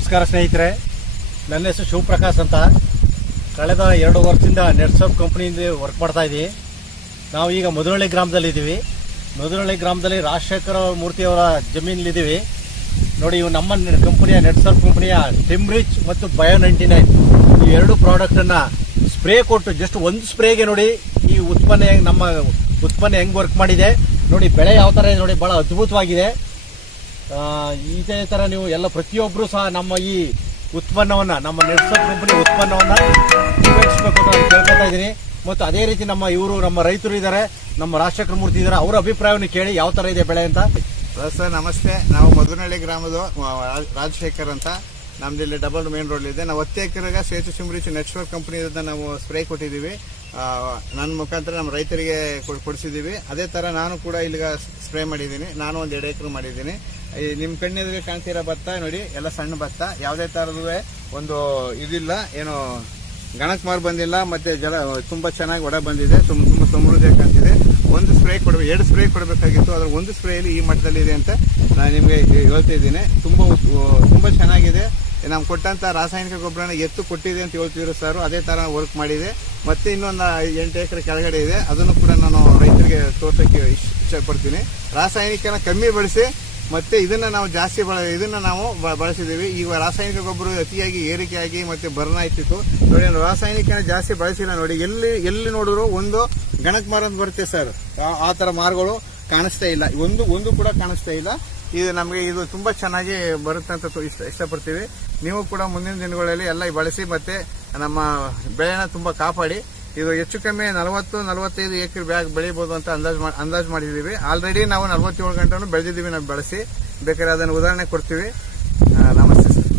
ನಮಸ್ಕಾರ ಸ್ನೇಹಿತರೆ, ನನ್ನ ಹೆಸರು ಶಿವಪ್ರಕಾಶ್ ಅಂತ. ಕಳೆದ 2 ವರ್ಷದಿಂದ ನೆಟ್ಸಪ್ ಕಂಪನಿಯಿಂದ ವರ್ಕ್ ಮಾಡ್ತಾ ಇದ್ದೀವಿ. ನಾವು ಈಗ ಮಧುರಳ್ಳಿ ಗ್ರಾಮದಲ್ಲಿದ್ದೀವಿ. ಮಧುರಳ್ಳಿ ಗ್ರಾಮದಲ್ಲಿ ರಾಜಶೇಖರ ಮೂರ್ತಿಯವರ ಜಮೀನಲ್ಲಿದ್ದೀವಿ. ನೋಡಿ, ಇವು ನಮ್ಮ ಕಂಪನಿಯ ನೆಟ್ಸಪ್ ಕಂಪನಿಯ ಟಿಮ್ರಿಚ್ ಮತ್ತು ಬಯೋ 99 ಈ 2 ಪ್ರಾಡಕ್ಟನ್ನು ಸ್ಪ್ರೇ ಕೊಟ್ಟು ಜಸ್ಟ್ ಒಂದು ಸ್ಪ್ರೇಗೆ ನೋಡಿ ಈ ಉತ್ಪನ್ನ ನಮ್ಮ ಉತ್ಪನ್ನ ಹೆಂಗೆ ವರ್ಕ್ ಮಾಡಿದೆ ನೋಡಿ. ಬೆಳೆ ಯಾವ ಥರ ಇದೆ ನೋಡಿ, ಭಾಳ ಅದ್ಭುತವಾಗಿದೆ. ಇದೇ ಥರ ನೀವು ಎಲ್ಲ ಪ್ರತಿಯೊಬ್ಬರು ಸಹ ನಮ್ಮ ಈ ಉತ್ಪನ್ನವನ್ನು, ನಮ್ಮ ನೆಟ್ಸಪ್ ಕಂಪನಿ ಉತ್ಪನ್ನವನ್ನು ಉಪಯೋಗಿಸಬೇಕು ಅಂತ ನಾನು ಕೇಳ್ಕೊತಾ ಇದ್ದೀನಿ. ಮತ್ತು ಅದೇ ರೀತಿ ನಮ್ಮ ರೈತರು ಇದ್ದಾರೆ, ನಮ್ಮ ರಾಜಶೇಖರ ಮೂರ್ತಿ ಇದ್ದಾರೆ, ಅವರ ಅಭಿಪ್ರಾಯವನ್ನು ಕೇಳಿ ಯಾವ ಥರ ಇದೆ ಬೆಳೆ ಅಂತ. ಸರ್ ನಮಸ್ತೆ, ನಾವು ಮಧುರಳ್ಳಿ ಗ್ರಾಮದ ರಾಜಶೇಖರ್ ಅಂತ. ನಮ್ದು ಇಲ್ಲಿ ಡಬಲ್ ಮೇನ್ ರೋಡ್ ಇದೆ. ನಾವು 10 ಎಕರೆಗೆ ಸೇತು ಸಿಮ್ರಿಚ್ ನೆಟ್ವರ್ಕ್ ಕಂಪನಿ ನಾವು ಸ್ಪ್ರೇ ಕೊಟ್ಟಿದ್ದೀವಿ. ನನ್ನ ಮುಖಾಂತರ ನಮ್ಮ ರೈತರಿಗೆ ಕೊಡಿಸಿದ್ದೀವಿ. ಅದೇ ಥರ ನಾನು ಕೂಡ ಇಲ್ಲಿಗ ಸ್ಪ್ರೇ ಮಾಡಿದ್ದೀನಿ. ನಾನು ಒಂದು 2 ಎಕರೆ ಮಾಡಿದ್ದೀನಿ. ನಿಮ್ಮ ಕಣ್ಣೆದುರಿಗೆ ಕಾಣ್ತಿರೋ ಭತ್ತ ನೋಡಿ, ಎಲ್ಲ ಸಣ್ಣ ಭತ್ತ, ಯಾವುದೇ ಥರದ್ದು ಒಂದು ಇದಿಲ್ಲ, ಏನು ಗಣಕ್ ಮಾರು ಬಂದಿಲ್ಲ, ಮತ್ತೆ ತುಂಬ ಚೆನ್ನಾಗಿ ಒಡ ಬಂದಿದೆ, ತುಂಬ ಸಮೃದ್ಧಿಯಾಗಿ ಕಾಣ್ತಿದೆ. ಒಂದು ಸ್ಪ್ರೇ 2 ಸ್ಪ್ರೇ ಕೊಡಬೇಕಾಗಿತ್ತು, ಅದರ ಒಂದು ಸ್ಪ್ರೇಯಲ್ಲಿ ಈ ಮಟ್ಟದಲ್ಲಿದೆ ಅಂತ ನಾನು ನಿಮಗೆ ಹೇಳ್ತಾ ಇದ್ದೀನಿ. ತುಂಬ ಚೆನ್ನಾಗಿದೆ. ನಾವು ಕೊಟ್ಟಂತ ರಾಸಾಯನಿಕ ಗೊಬ್ಬರನ ಎತ್ತು ಕೊಟ್ಟಿದೆ ಅಂತ ಹೇಳ್ತಿದ್ರು ಸರ್, ಅದೇ ತರ ವರ್ಕ್ ಮಾಡಿದೆ. ಮತ್ತೆ ಇನ್ನೊಂದು 8 ಎಕರೆ ಕೆಳಗಡೆ ಇದೆ, ಅದನ್ನು ಕೂಡ ನಾನು ರೈತರಿಗೆ ತೋರ್ಸಕ್ಕೆ ಇಚ್ಛೆ ಪಡ್ತೀನಿ. ರಾಸಾಯನಿಕನ ಕಮ್ಮಿ ಬಳಸಿ ಮತ್ತೆ ಇದನ್ನ ನಾವು ಜಾಸ್ತಿ ಬಳಸಿದೀವಿ. ಈಗ ರಾಸಾಯನಿಕ ಗೊಬ್ಬರ ಅತಿಯಾಗಿ ಏರಿಕೆಯಾಗಿ ಮತ್ತೆ ಬರ್ನ್ ಆಯ್ತಿತ್ತು ನೋಡಿ. ರಾಸಾಯನಿಕನ ಜಾಸ್ತಿ ಬಳಸಿಲ್ಲ ನೋಡಿ. ಎಲ್ಲಿ ನೋಡಿದ್ರು ಒಂದು ಗಣಕ್ ಮಾರ ಬರುತ್ತೆ ಸರ್, ಆ ತರ ಮಾರ್ಗಳು ಕಾಣಿಸ್ತಾ ಇಲ್ಲ, ಒಂದು ಕೂಡ ಕಾಣಿಸ್ತಾ ಇಲ್ಲ. ಇದು ನಮಗೆ ಇದು ತುಂಬಾ ಚೆನ್ನಾಗಿ ಬರುತ್ತೆ ಅಂತ ಇಷ್ಟಪಡ್ತೀವಿ. ನೀವು ಕೂಡ ಮುಂದಿನ ದಿನಗಳಲ್ಲಿ ಎಲ್ಲ ಬಳಸಿ ಮತ್ತೆ ನಮ್ಮ ಬೆಳೆನ ತುಂಬಾ ಕಾಪಾಡಿ. ಇದು ಹೆಚ್ಚು ಕಮ್ಮಿ 40-45 ಎಕರೆ ಬ್ಯಾಗ್ ಬೆಳಿಬಹುದು ಅಂತ ಅಂದಾಜು ಮಾಡಿದೀವಿ. ಆಲ್ರೆಡಿ ನಾವು 47 ಗಂಟೆನೂ ಬೆಳೆದಿದ್ದೀವಿ. ನಾವು ಬಳಸಿ ಬೇಕಾದ್ರೆ ಅದನ್ನು ಉದಾಹರಣೆ ಕೊಡ್ತೀವಿ. ನಮಸ್ತೆ ಸರ್.